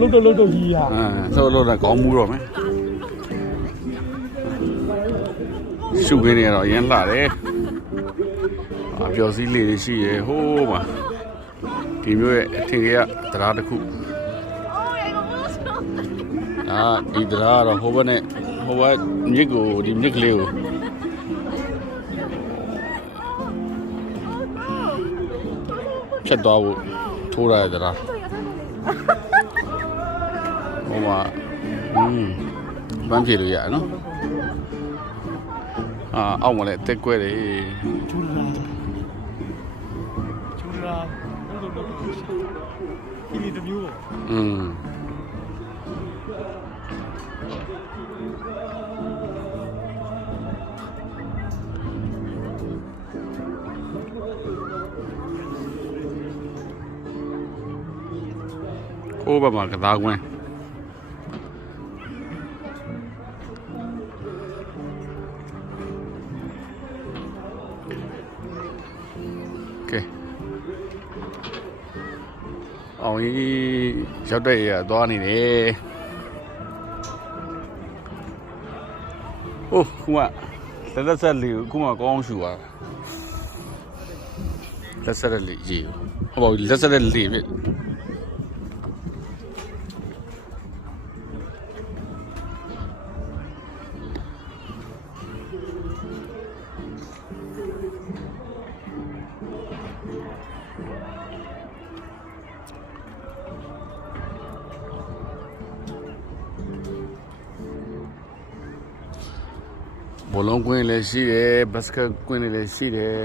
လုပ်တော့ကြီးရဆိုလို့တော့ကောင်းမှုတော့မယ်ရှုပ်ခင်းနေတော့ရမ်းလှတယ်အပျော်စီးလေးတွေရှိရဟိုးမှာဒီမျိုးရဲ့အထင်ကြီးကတရားတစ်ခုဒီတရားကတော့ဟိုဘက်နဲ့ဟိုဘက်မြစ်ကိုဒီမြစ်ကလေးကိုဖြတ်သွားဖို့ထိုးရတဲ့တရားဟိုမှာပန်းပြေလို့ရနော်အောက်မှာလည်းတက်ကွဲတယ်ချူရာလုပ်ဒီလိုတမျိုးဟိုဘက်မှာကစားကွင်းကဲအောင်ကြီးရောက်တဲ့ရသွားနေတယ်အိုးခုမှလက်ဆက်လေးကိုခုမှကောင်းရှူသွားလက်ဆက်လေးရေဟောလက်ဆက်လေးပဲဘောလုံးကွင်းလည်းရှိတယ်ဘတ်စကတ်ကွင်းလည်းရှိတယ်